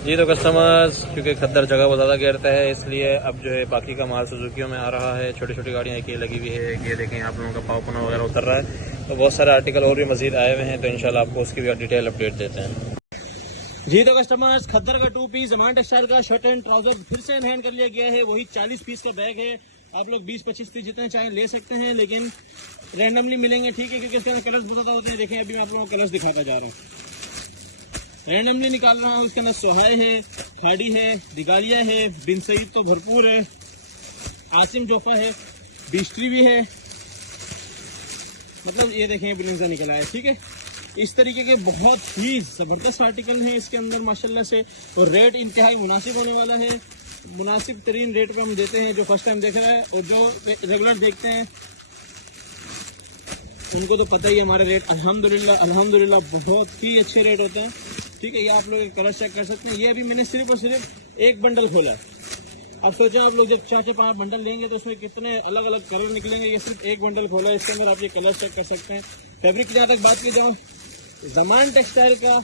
जी तो कस्टमर्स क्योंकि खद्दर जगह बहुत ज़्यादा घेरता है, इसलिए अब जो है बाकी का माल सुजुकियों में आ रहा है। छोटी छोटी गाड़ियाँ एक ये लगी हुई है, ये देखें आप लोगों का पावपना वगैरह उतर रहा है। तो बहुत सारे आर्टिकल और भी मजीद आए हुए हैं, तो इंशाल्लाह आपको उसकी भी डिटेल अपडेट देते हैं। जी तो कस्टमर्स, खद्दर का 2 पीस जमान टेक्सटाइल का शर्ट एंड ट्राउजर फिर से एनहैंड कर लिया गया है। वही 40 पीस का बैग है। आप लोग 20-25 पीस जितने चाहें ले सकते हैं, लेकिन रैंडमली मिलेंगे, ठीक है, क्योंकि इसके अंदर कलर्स बहुत ज़्यादा होते हैं। देखें अभी मैं आप लोगों को कलर्स दिखाता जा रहा हूँ, रैंडमली निकाल रहा हूँ। उसके अंदर सोहाय है, खाड़ी है, दिगालिया है, बिन सईद तो भरपूर है, आसिम जोफा है, बिस्ट्री भी है, मतलब ये देखें बिलिंजा निकला है, ठीक है। इस तरीके के बहुत ही ज़बरदस्त आर्टिकल हैं इसके अंदर माशाल्लाह से, और रेट इंतहाई मुनासिब होने वाला है। मुनासिब तरीन रेट पर हम देते हैं, जो फर्स्ट टाइम देख रहा है और जो रेगुलर देखते हैं उनको तो पता ही है हमारे रेट अल्हम्दुलिल्लाह बहुत ही अच्छे रेट होते हैं, ठीक है। ये आप लोग कलर चेक कर सकते हैं। ये अभी मैंने सिर्फ और सिर्फ एक बंडल खोला है। अब सोचें आप लोग जब 4-5 बंडल लेंगे तो उसमें कितने अलग अलग कलर निकलेंगे। ये सिर्फ एक बंडल खोला है, इसके अंदर आप ये कलर चेक कर सकते हैं। फैब्रिक की जहाँ तक बात की जाओ, जमान टेक्सटाइल का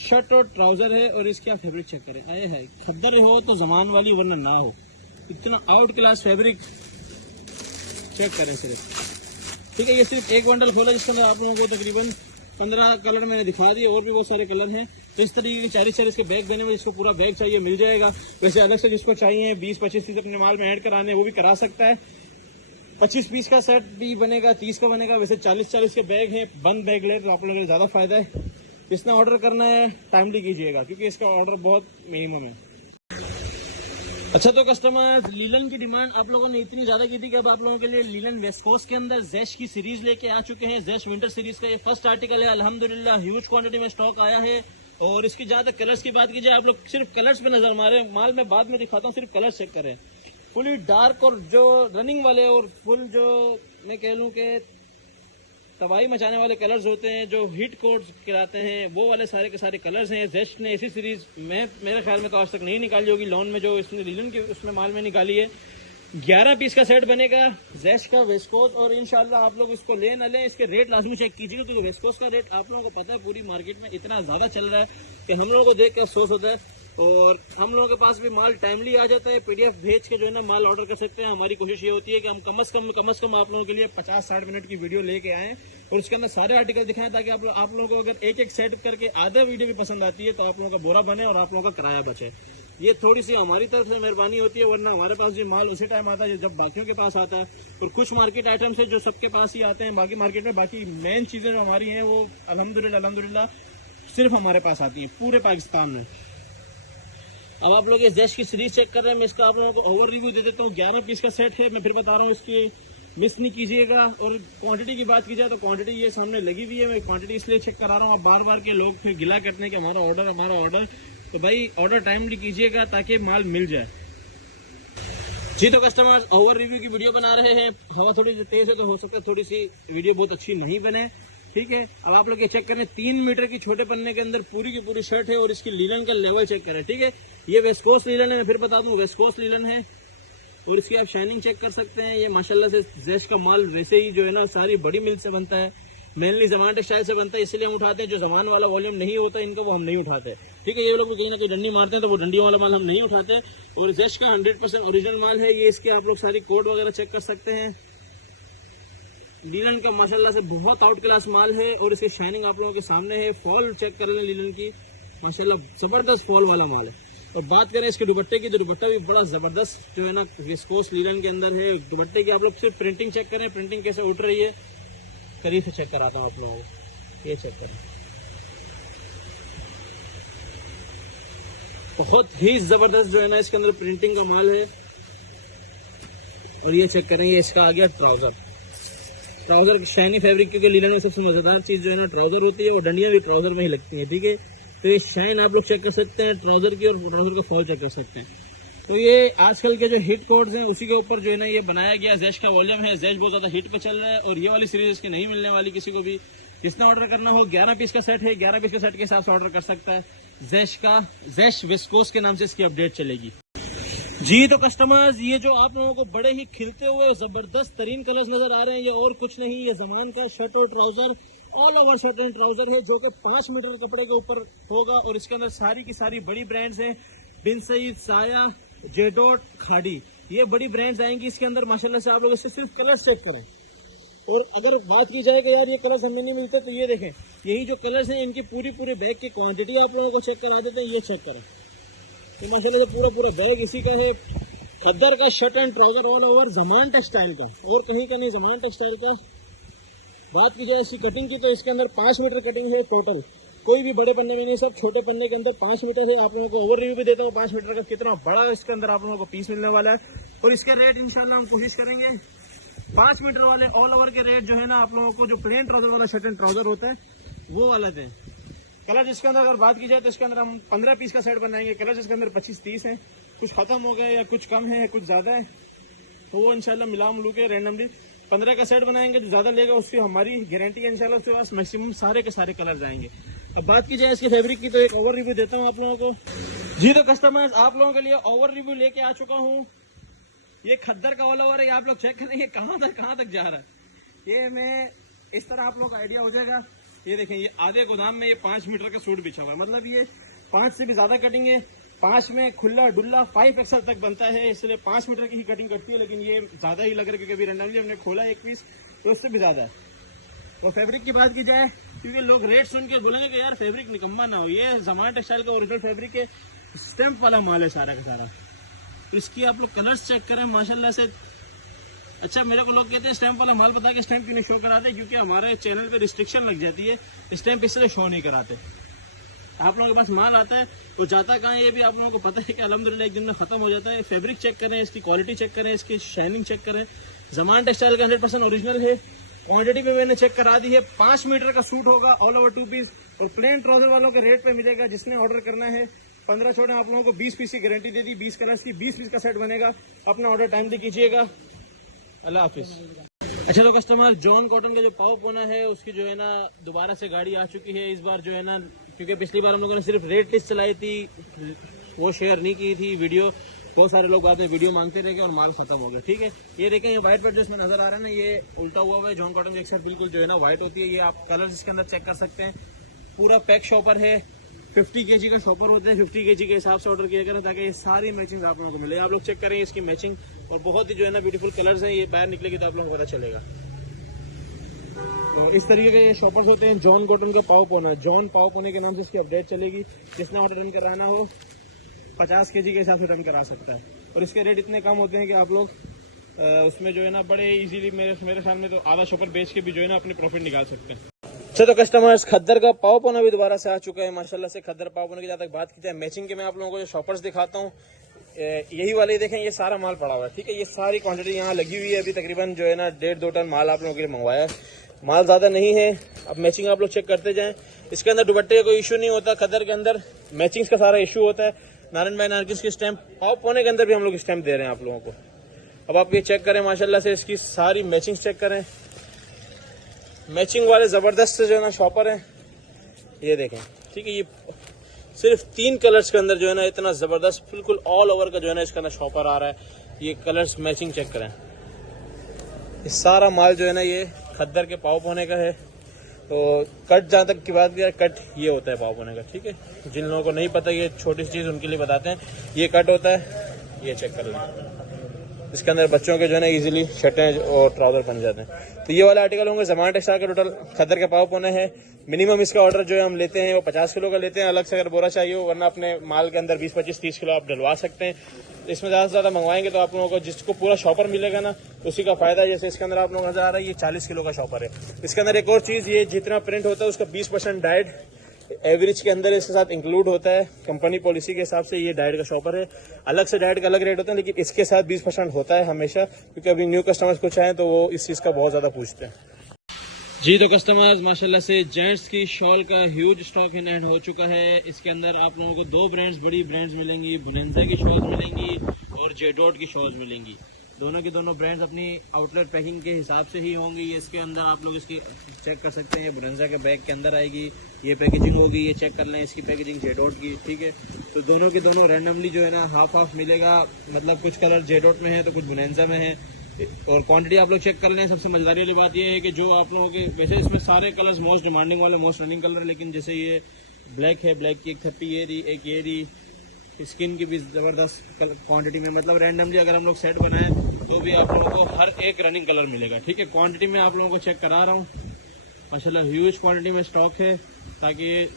शर्ट और ट्राउजर है, और इसकी आप फैब्रिक चेक करें। आए है खद्दर हो तो जमान वाली, वरना ना हो। इतना आउट क्लास फैब्रिक चेक करें सिर्फ, ठीक है। ये सिर्फ एक बंडल खोला, जिसके अंदर आप लोगों को तकरीबन 15 कलर मैंने दिखा दिए, और भी बहुत सारे कलर हैं। तो इस तरीके के 40 के बैग बने हुए, जिसको पूरा बैग चाहिए मिल जाएगा। वैसे अलग से जिसको चाहिए 20-25 पीस अपने माल में ऐड कराने, वो भी करा सकता है। 25 पीस का सेट भी बनेगा, 30 का बनेगा। वैसे 40 के बैग हैं, बंद बैग ले तो आप लोगों को ज़्यादा फायदा है। जिसने ऑर्डर करना है टाइमली कीजिएगा, क्योंकि इसका ऑर्डर बहुत मिनिमम है। अच्छा तो कस्टमर, लीलन की डिमांड आप लोगों ने इतनी ज्यादा की थी कि अब आप लोगों के लिए लीलन वेस्कोस के अंदर जैश की सीरीज लेके आ चुके हैं। जैश विंटर सीरीज का ये फर्स्ट आर्टिकल है। अल्हम्दुलिल्लाह ह्यूज क्वांटिटी में स्टॉक आया है। और इसकी जहाँ तक कलर्स की बात की जाए, आप लोग सिर्फ कलर्स पे नजर मारे, माल में बाद में दिखाता हूँ, सिर्फ कलर्स चेक करें। फुली डार्क और जो रनिंग वाले और फुल जो मैं कह लूँ कि तबाही मचाने वाले कलर्स होते हैं, जो हिट कोड्स कराते हैं, वो वाले सारे के सारे कलर्स हैं। जेस्ट ने ऐसी सीरीज मेरे ख्याल में तो आज तक नहीं निकाली होगी लॉन में, जो इसने लीलन की उसमें माल में निकाली है। 11 पीस का सेट बनेगा जेस्ट का वेस्कोस, और इंशाल्लाह आप लोग इसको ले न लें, इसके रेट लाजमी चेक कीजिएगा, क्योंकि वेस्कोस का रेट आप लोगों को पता है पूरी मार्केट में इतना ज़्यादा चल रहा है कि हम लोगों को देख कर अफसोस होता है। और हम लोगों के पास भी माल टाइमली आ जाता है, PDF भेज के जो है ना माल ऑर्डर कर सकते हैं। हमारी कोशिश ये होती है कि हम कम से कम आप लोगों के लिए 50-60 मिनट की वीडियो लेके आएँ, और उसके अंदर सारे आर्टिकल दिखाएं, ताकि आप लोगों को अगर एक सेट करके आधा वीडियो भी पसंद आती है तो आप लोगों का बोरा बने और आप लोगों का किराया बचे। ये थोड़ी सी हमारी तरफ से मेहरबानी होती है, वरना हमारे पास भी माल उसी टाइम आता है जब बाकियों के पास आता है। और कुछ मार्केट आइटम्स है जो सबके पास ही आते हैं, बाकी मार्केट में बाकी मेन चीज़ें जो हमारी हैं वो अल्हम्दुलिल्लाह सिर्फ हमारे पास आती हैं पूरे पाकिस्तान में। अब आप लोग ये जैश की सीरीज चेक कर रहे हैं, मैं इसका आप लोगों को ओवर रिव्यू दे देता हूँ। 11 पीस का सेट है, मैं फिर बता रहा हूँ, इसकी मिस नहीं कीजिएगा। और क्वांटिटी की बात की जाए तो क्वांटिटी ये सामने लगी हुई है, मैं क्वांटिटी इसलिए चेक करा रहा हूँ। अब बार बार के लोग फिर गिला करते हैं कि हमारा ऑर्डर, तो भाई ऑर्डर टाइमली कीजिएगा ताकि माल मिल जाए। जी तो कस्टमर्स, ओवर रिव्यू की वीडियो बना रहे हैं। हवा थोड़ी तेज है तो हो सकता है थोड़ी सी वीडियो बहुत अच्छी नहीं बने, ठीक है। अब आप लोग ये चेक करें, 3 मीटर की छोटे पन्ने के अंदर पूरी की पूरी शर्ट है, और इसकी लीलन का लेवल चेक करें, ठीक है। ये वेस्कोस लीलन है, मैं फिर बता दूं वेस्कोस लीलन है, और इसकी आप शाइनिंग चेक कर सकते हैं। ये माशाल्लाह से जैश का माल वैसे ही जो है ना सारी बड़ी मिल से बनता है, मेनली जमान टेक्सटाइल से बनता है, इसलिए हम उठाते हैं। जो जमान वाला वॉल्यूम नहीं होता इनका, वो हम नहीं उठाते, ठीक है। ये लोग कहीं ना कहीं डंडी मारते हैं, तो वो डंडी वाला माल हम नहीं उठाते। और जैश का 100% ओरिजिनल माल है ये। इसके आप लोग सारी कोड वगैरह चेक कर सकते हैं। लीलन का माशाल्लाह से बहुत आउट क्लास माल है, और इसकी शाइनिंग आप लोगों के सामने है। फॉल चेक कर लें लीलन की, माशाल्लाह जबरदस्त फॉल वाला माल है। और बात करें इसके दुपट्टे की, तो दुपट्टा भी बड़ा जबरदस्त जो है ना विस्कोस लीलन के अंदर है। दुपट्टे की आप लोग सिर्फ प्रिंटिंग चेक करें, प्रिंटिंग कैसे उठ रही है, करीब से चेक कराता हूँ आप लोगों को। ये चेक करें, बहुत ही जबरदस्त जो है ना इसके अंदर प्रिंटिंग का माल है। और ये चेक करें, ये इसका आ गया ट्राउजर शाइनी फैब्रिक, क्योंकि लीलन में सबसे मजेदार चीज जो है ना ट्राउजर होती है, और डंडियां भी ट्राउजर में ही लगती है, ठीक है। तो ये शाइन आप लोग चेक कर सकते हैं ट्राउजर की, और ट्राउजर का फॉल चेक कर सकते हैं। तो ये आजकल के जो हिट कोड्स हैं उसी के ऊपर जो है ना ये बनाया गया। जैश का वॉल्यूम है, जैश बहुत ज्यादा हिट पे चल रहा है, और ये वाली सीरीज इसकी नहीं मिलने वाली किसी को भी। जिसने ऑर्डर करना हो, 11 पीस का सेट है, 11 पीस के सेट के हिसाब से ऑर्डर कर सकता है। जैश वेस्कोस के नाम से इसकी अपडेट चलेगी। जी तो कस्टमर्स, ये जो आप लोगों को बड़े ही खिलते हुए जबरदस्त तरीन कलर्स नजर आ रहे हैं, ये और कुछ नहीं, ये जमान का शर्ट और trouser all over shirt and trouser है, जो कि 5 मीटर कपड़े के ऊपर होगा। और इसके अंदर सारी की सारी बड़ी ब्रांड्स हैं, बिन सईद, साया, जेडोट, खाड़ी, ये बड़ी ब्रांड्स आएंगी इसके अंदर। माशाल्लाह से आप लोग इससे सिर्फ कलर चेक करें। और अगर बात की जाए कि यार ये कलर्स हमें नहीं मिलते, तो ये देखें, यही जो कलर्स हैं इनकी पूरी बैग की क्वांटिटी आप लोगों को चेक करा देते हैं, ये चेक करें। तो माशाल्लाह से पूरा बैग इसी का है। खद्दर का shirt and trouser all over, Zaman textile का, और कहीं का नहीं, जमान टेक्सटाइल का। बात की जाए इसकी कटिंग की, तो इसके अंदर 5 मीटर कटिंग है टोटल, कोई भी बड़े पन्ने में नहीं, सब छोटे पन्ने के अंदर 5 मीटर है। आप लोगों को ओवर रिव्यू भी देता हूँ 5 मीटर का कितना बड़ा इसके अंदर आप लोगों को पीस मिलने वाला है। और इसका रेट इंशाल्लाह हम कोशिश करेंगे 5 मीटर वाले ऑल ओवर के रेट जो है ना आप लोगों को, जो प्लेन ट्राउजर वाला शर्ट एंड ट्राउजर होता है वो वाला दें। कलर इसके अंदर अगर बात की जाए तो इसके अंदर हम 15 पीस का सेट बनाएंगे। कलर इसके अंदर 25-30 है, कुछ खत्म हो गए या कुछ कम है, कुछ ज्यादा है, तो वो इंशाल्लाह मिला मिलू के रैंडमली 15 का सेट बनाएंगे। जो ज्यादा लेगा उसकी हमारी गारंटी है इंशाल्लाह, उसके पास मैक्सिमम सारे के सारे कलर जाएंगे। अब बात की जाए इसके फैब्रिक की, तो एक ओवर रिव्यू देता हूँ आप लोगों को। जी तो कस्टमर्स, आप लोगों के लिए ओवर रिव्यू लेके आ चुका हूँ। ये खद्दर का ऑल ओवर है, आप लोग चेक करेंगे कहाँ तक जा रहा है। ये मैं इस तरह आप लोग का आइडिया हो जाएगा। ये देखें, ये आधे गोदाम में ये 5 मीटर का सूट बिछा हुआ है, मतलब ये 5 से भी ज्यादा कटिंग है। 5 में खुला डुल्ला 5 एक्सल तक बनता है, इसलिए 5 मीटर की ही कटिंग करती है, लेकिन ये ज्यादा ही लग रहा है क्योंकि अभी रैंडमली हमने खोला एक पीस, तो उससे भी ज्यादा है। तो फैब्रिक की बात की जाए, क्योंकि लोग रेट सुन के बोलेंगे कि यार फैब्रिक निकम्मा ना हो, ये जमान टेक्सटाइल का ओरिजिनल फैब्रिक है, स्टैंप वाला माल है सारा का सारा। तो इसकी आप लोग कलर्स चेक करें माशाल्लाह से। अच्छा, मेरे को लोग कहते हैं स्टैंप वाला माल बता के स्टैंप क्यों नहीं शो कराते, क्योंकि हमारे चैनल पे रिस्ट्रिक्शन लग जाती है, स्टैंप इसलिए शो नहीं कराते। आप लोगों के पास माल आता है तो जाता कहाँ है ये भी आप लोगों को पता है कि अल्हम्दुलिल्लाह एक दिन में खत्म हो जाता है। फैब्रिक चेक करें, इसकी क्वालिटी चेक करें, इसकी शाइनिंग चेक करें। जमान टेक्सटाइल का 100% ओरिजिनल है। क्वांटिटी पे मैंने चेक करा दी है। 5 मीटर का सूट होगा ऑल ओवर 2 पीस, और प्लेन ट्राउजर वालों के रेट पे मिलेगा। जिसने ऑर्डर करना है 15 छोड़े, आप लोगों को 20 पीस की गारंटी दे दी, 20 कलर्स की 20 पीस का सेट बनेगा। अपना ऑर्डर टाइम भी कीजिएगा। अल्लाह हाफिज। अच्छा तो कस्टमर, जॉन कॉटन का जो पाव पोना है उसकी जो है ना दोबारा से गाड़ी आ चुकी है इस बार जो है ना, क्योंकि पिछली बार हम लोगों ने सिर्फ रेट लिस्ट चलाई थी, वो शेयर नहीं की थी वीडियो। बहुत सारे लोग बाद में वीडियो मांगते रहे और माल खत्म हो गया। ठीक है, ये देखें, ये व्हाइट पेट इसमें नजर आ रहा है ना, ये उल्टा हुआ हुआ है। जॉन कॉटन की एक साइड बिल्कुल जो है ना व्हाइट होती है। ये आप कलर इसके अंदर चेक कर सकते हैं। पूरा पैक शॉपर है, 50 kg का शॉपर होता है। 50 kg के हिसाब से ऑर्डर किया करें ताकि ये सारी मैचिंग आप लोगों को मिले। आप लोग चेक करें इसकी मैचिंग, और बहुत ही जो है ना ब्यूटीफुल कलर्स हैं। ये बाहर निकलेगी तो आप लोगों को पता चलेगा। तो इस तरीके के ये शॉपर्स होते हैं। जॉन कॉटन का पाव पोना, जॉन पाव पोने के नाम से इसकी अपडेट चलेगी। जिसने ऑर्डर रन कराना हो 50 kg के हिसाब से रन करा सकता है। और इसके रेट इतने कम होते हैं कि आप लोग उसमें जो है ना बड़े इजीली मेरे सामने तो आधा शॉपर बेच के भी जो है ना अपनी प्रॉफिट निकाल सकते हैं। अच्छा तो कस्टमर्स, खद्दर का पाव पोना भी दोबारा से आ चुका है माशाल्लाह से। खद्दर पाव पोना की जहाँ तक बात की जाए मैचिंग के, मैं आप लोगों को जो शॉपर्स दिखाता हूँ, यही वाले देखें, ये सारा माल पड़ा हुआ है। ठीक है, ये सारी क्वांटिटी यहाँ लगी हुई है। अभी तकरीबन जो है ना 1.5-2 टन माल आप लोगों के लिए मंगवाया है। माल ज्यादा नहीं है। अब मैचिंग आप लोग चेक करते जाएं। इसके अंदर दुपट्टे का कोई इशू नहीं होता। खद्दर के अंदर मैचिंग का सारा इशू होता है। नारायण भाई नारगिस की स्टैंप पाव पोने के अंदर भी हम लोग स्टैंप दे रहे हैं आप लोगों को। अब आप ये चेक करें माशाल्लाह से, इसकी सारी मैचिंग चेक करें। मैचिंग वाले जबरदस्त जो है ना शॉपर है, ये देखें। ठीक है, ये सिर्फ 3 कलर्स के अंदर जो है ना इतना जबरदस्त बिल्कुल ऑल ओवर का जो है ना इसका ना शॉपर आ रहा है। ये कलर्स मैचिंग चेक करें। ये सारा माल जो है ना ये खद्दर के पाव पोने का है। तो कट जहाँ तक की बात की, कट ये होता है पाव पोने का। ठीक है, जिन लोगों को नहीं पता ये छोटी सी चीज उनके लिए बताते हैं। ये कट होता है, ये चेक कर लें। इसके अंदर बच्चों के जो है ना इजीली शर्टें और ट्राउजर बन जाते हैं। तो ये वाला आर्टिकल होंगे जमान टेक्सटाइल का टोटल खद्दर के पाव पोने है। मिनिमम इसका ऑर्डर जो है हम लेते हैं वो 50 किलो का लेते हैं। अलग से अगर बोरा चाहिए हो, वरना अपने माल के अंदर 20, 25, 30 किलो आप डलवा सकते हैं। इसमें ज्यादा से ज्यादा मंगवाएंगे तो आप लोगों को जिसको पूरा शॉपर मिलेगा ना उसी का फायदा है। जैसे इसके अंदर आप लोगों को नजर आ रहा है ये 40 किलो का शॉपर है। इसके अंदर एक और चीज, ये जितना प्रिंट होता है उसका 20% डाइट एवरेज के अंदर इसके साथ इंक्लूड होता है। कंपनी पॉलिसी के हिसाब से ये डाइट का शॉपर है। अलग से डाइट का अलग रेट होता है, लेकिन इसके साथ 20% होता है हमेशा, क्योंकि अभी न्यू कस्टमर्स कुछ आए तो वो इस चीज का बहुत ज्यादा पूछते हैं। जी तो कस्टमर्स, माशाल्लाह से जेंट्स की शॉल का ह्यूज स्टॉक इन हैंड हो चुका है। इसके अंदर आप लोगों को 2 ब्रांड्स, बड़ी ब्रांड्स मिलेंगी। बोनेंजा की शॉल्स मिलेंगी और जेडोट की शॉल्स मिलेंगी। दोनों की दोनों ब्रांड्स अपनी आउटलेट पैकिंग के हिसाब से ही होंगी। इसके अंदर आप लोग इसकी चेक कर सकते हैं। ये बोनेंजा के बैग के अंदर आएगी, ये पैकेजिंग होगी, ये चेक कर लें इसकी पैकेजिंग जेडोट की। ठीक है, तो दोनों की दोनों रैंडमली जो है ना हाफ हाफ मिलेगा। मतलब कुछ कलर जेडोट में है तो कुछ बोनेंजा में है। और क्वांटिटी आप लोग चेक कर लें। सबसे मजेदारी वाली बात यह है कि जो आप लोगों के वैसे इसमें सारे कलर्स मोस्ट डिमांडिंग वाले, मोस्ट रनिंग कलर, लेकिन जैसे ये ब्लैक है, ब्लैक की एक थप्पी ये रही, एक ये रही, स्किन की भी ज़बरदस्त क्वांटिटी में, मतलब रैंडमली अगर हम लोग सेट बनाएं तो भी आप लोगों को हर एक रनिंग कलर मिलेगा। ठीक है, क्वांटिटी में आप लोगों को चेक करा रहा हूँ, माशाल्लाह ह्यूज क्वांटिटी में स्टॉक है, ताकि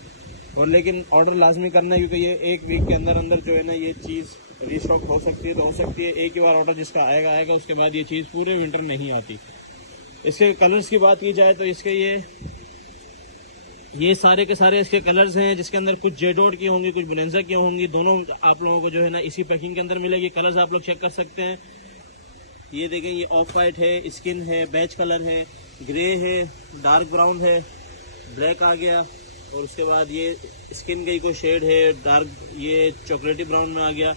और लेकिन ऑर्डर लाजमी करना है, क्योंकि ये एक वीक के अंदर अंदर जो है ना ये चीज़ रीस्टॉक हो सकती है, तो हो सकती है एक ही बार ऑर्डर जिसका आएगा, उसके बाद ये चीज़ पूरे विंटर नहीं आती। इसके कलर्स की बात की जाए तो इसके ये सारे के सारे इसके कलर्स हैं, जिसके अंदर कुछ जेडोड की होंगी, कुछ बोनेंजा की होंगी, दोनों आप लोगों को जो है ना इसी पैकिंग के अंदर मिलेगी। कलर्स आप लोग चेक कर सकते हैं, ये देखें, ये ऑफ वाइट है, स्किन है, बेज कलर है, ग्रे है, डार्क ब्राउन है, ब्लैक आ गया, और उसके बाद ये स्किन का ही कोई शेड है, डार्क ये चॉकलेटी ब्राउन में आ गया,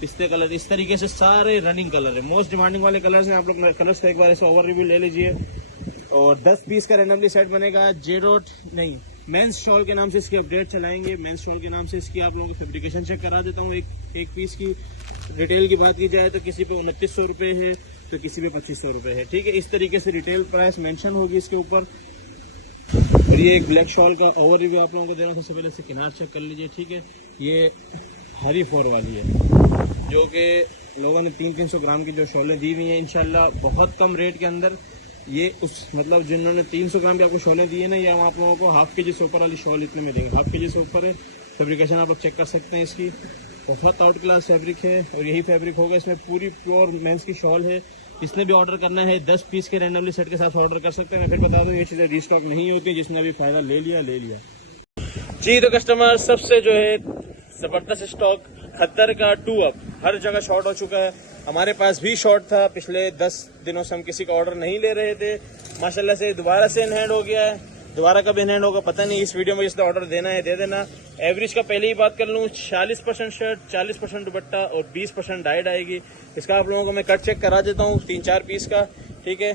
पिस्ते कलर, इस तरीके से सारे रनिंग कलर है, मोस्ट डिमांडिंग वाले कलर्स हैं। आप लोग कलर्स का एक बार इसका ओवर रिव्यू ले लीजिए। और 10 पीस का रैंडमली सेट बनेगा। जेडोट नहीं, मेंस शॉल के नाम से इसकी अपडेट चलाएंगे। मेंस शॉल के नाम से इसकी आप लोगों की फैब्रिकेशन चेक करा देता हूँ। एक पीस की रिटेल की बात की जाए तो किसी पे 2900 रुपये है, तो किसी पे 2500 रुपये है। ठीक है, इस तरीके से रिटेल प्राइस मेंशन होगी इसके ऊपर। और ये एक ब्लैक शॉल का ओवर रिव्यू आप लोगों को दे रहा हूँ। सबसे पहले इससे किनार चेक कर लीजिए। ठीक है, ये हरी फोर वाली है, जो कि लोगों ने 300-300 ग्राम की जो शॉलें दी हुई हैं, इंशाल्लाह बहुत कम रेट के अंदर ये उस मतलब जिन्होंने 300 ग्राम की आपको शॉलें दी है ना, ये हम आप लोगों को हाफ के जी से ऊपर वाली शॉल इतने में देंगे। हाफ के जी से ऊपर है, फैब्रिकेशन आप लोग चेक कर सकते हैं इसकी, बहुत आउट क्लास फैब्रिक है, और यही फैब्रिक होगा इसमें। पूरी प्योर मेंस की शॉल है। जिसने भी ऑर्डर करना है 10 पीस के रैंडमली सेट के साथ ऑर्डर कर सकते हैं। मैं फिर बता दूं, ये चीज़ें रीस्टॉक नहीं होती, जिसने अभी फ़ायदा ले लिया जी। तो कस्टमर सबसे जो है ज़बरदस्त स्टॉक खद्दर का 2 अप हर जगह शॉर्ट हो चुका है। हमारे पास भी शॉर्ट था, पिछले 10 दिनों से हम किसी का ऑर्डर नहीं ले रहे थे, माशाल्लाह से दोबारा से इन हैंड हो गया है। दोबारा कब इन हैंड होगा पता नहीं। इस वीडियो में जिसने ऑर्डर देना है दे देना। एवरेज का पहले ही बात कर लूँ, 40% शर्ट, 40% दुपट्टा और 20% डाइड आएगी। इसका आप लोगों को मैं कट चेक करा देता हूँ 3-4 पीस का। ठीक है,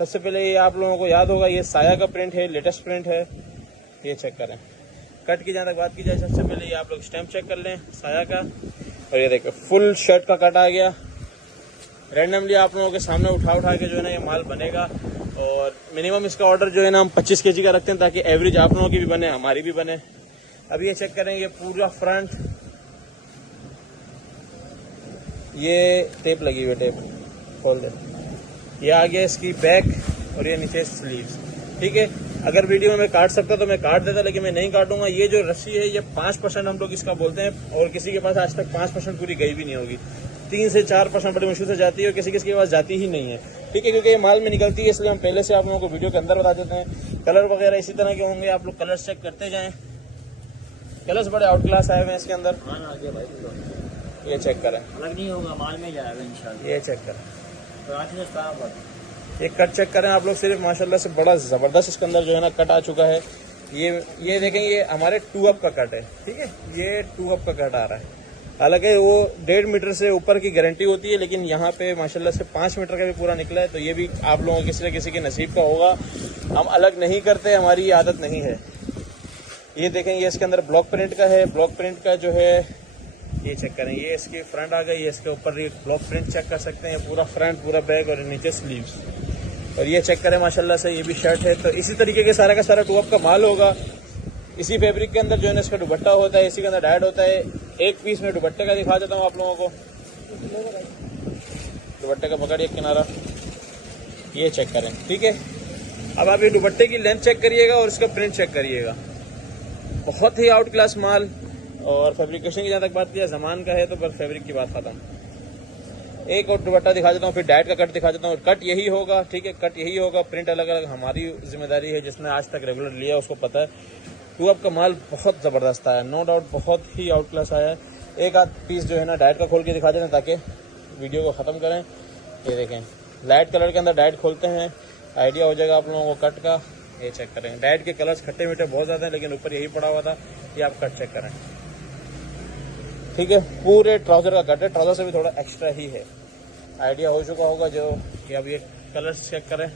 सबसे पहले ये आप लोगों को याद होगा, ये साया का प्रिंट है, लेटेस्ट प्रिंट है, ये चेक करें। कट की जहाँ तक बात की जाए, सबसे पहले ये आप लोग स्टैम्प चेक कर लें साया का। और ये देखो फुल शर्ट का कट आ गया। रैंडमली आप लोगों के सामने उठा के जो है ना ये माल बनेगा। और मिनिमम इसका ऑर्डर जो है ना हम 25 kg का रखते हैं, ताकि एवरेज आप लोगों की भी बने, हमारी भी बने। अब ये चेक करें, ये पूरा फ्रंट, ये टेप लगी हुई है, टेप खोल दे। ये आ गया इसकी बैक, और ये नीचे स्लीव्स। ठीक है, अगर वीडियो में मैं काट सकता तो मैं काट देता, लेकिन मैं नहीं काटूंगा। ये जो रस्सी है ये 5% हम लोग इसका बोलते हैं, और किसी के पास आज तक 5% पूरी गई भी नहीं होगी। 3 से 4% बड़ी मुश्किल से जाती है, और किसी के पास जाती ही नहीं है। ठीक है, क्योंकि ये माल में निकलती है, इसलिए हम पहले से आप लोगों को वीडियो के अंदर बता देते हैं। कलर वगैरह इसी तरह के होंगे, आप लोग कलर्स चेक करते जाएं। कलर्स बड़े आउट क्लास आए हुए हैं इसके अंदर। ये चेक करें, अलग नहीं होगा, माल में जाएगा इंशाल्लाह। ये चेक करें, तो ये कट चेक करें आप लोग सिर्फ। माशाल्लाह से बड़ा जबरदस्त इसके अंदर जो है ना कट आ चुका है। ये देखें, ये हमारे 2 अप का कट है। ठीक है, ये 2 अप का कट आ रहा है। हालांकि वो 1.5 मीटर से ऊपर की गारंटी होती है, लेकिन यहाँ पे माशाल्लाह से 5 मीटर का भी पूरा निकला है। तो ये भी आप लोगों किसी न किसी के नसीब का होगा। हम अलग नहीं करते, हमारी ये आदत नहीं है। ये देखें, ये इसके अंदर ब्लॉक प्रिंट का है। ब्लॉक प्रिंट का जो है ये चेक करें, ये इसकी फ्रंट आ गई, ये इसके ऊपर ये ब्लॉक प्रिंट चेक कर सकते हैं, पूरा फ्रंट, पूरा बैक, और नीचे स्लीव्स। और ये चेक करें, माशाल्लाह से ये भी शर्ट है। तो इसी तरीके के सारा का सारा 2 अप का माल होगा। इसी फैब्रिक के अंदर जो है ना इसका दुपट्टा होता है, इसी के अंदर डाइड होता है। एक पीस में दुपट्टे का दिखा देता हूँ आप लोगों को। दुपट्टे का पकड़िए किनारा, ये चेक करें। ठीक है, अब आप ये दुपट्टे की लेंथ चेक करिएगा और इसका प्रिंट चेक करिएगा। बहुत ही आउट क्लास माल। और फैब्रिकेशन की जहाँ तक बात किया, जमान का है तो बस फैब्रिक की बात खत्म। एक और दुपट्टा दिखा देता हूँ, फिर डाइट का कट दिखा देता हूँ। कट यही होगा, ठीक है, कट यही होगा। प्रिंट अलग अलग हमारी जिम्मेदारी है, जिसने आज तक रेगुलर लिया उसको पता है। 2 अप का माल बहुत ज़बरदस्त आया, नो डाउट बहुत ही आउट क्लास आया है। एक आध पीस जो है ना डाइट का खोल के दिखा देते हैं, ताकि वीडियो को ख़त्म करें। ये देखें, लाइट कलर के अंदर डाइट खोलते हैं, आइडिया हो जाएगा आप लोगों को कट का। ये चेक करें, डाइट के कलर्स खट्टे मीठे बहुत ज़्यादा हैं, लेकिन ऊपर यही पड़ा हुआ था। ये आप कट चेक करें। ठीक है, पूरे ट्राउज़र का कट है, ट्राउज़र से भी थोड़ा एक्स्ट्रा ही है। आइडिया हो चुका होगा जो कि अब ये कलर्स चेक करें।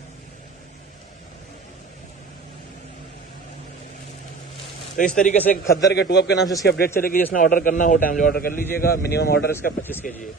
तो इस तरीके से खद्दर के 2 अप के नाम से इसकी अपडेट चलेगी। जिसने ऑर्डर करना हो टाइमली ऑर्डर कर लीजिएगा। मिनिमम ऑर्डर इसका 25 kg है।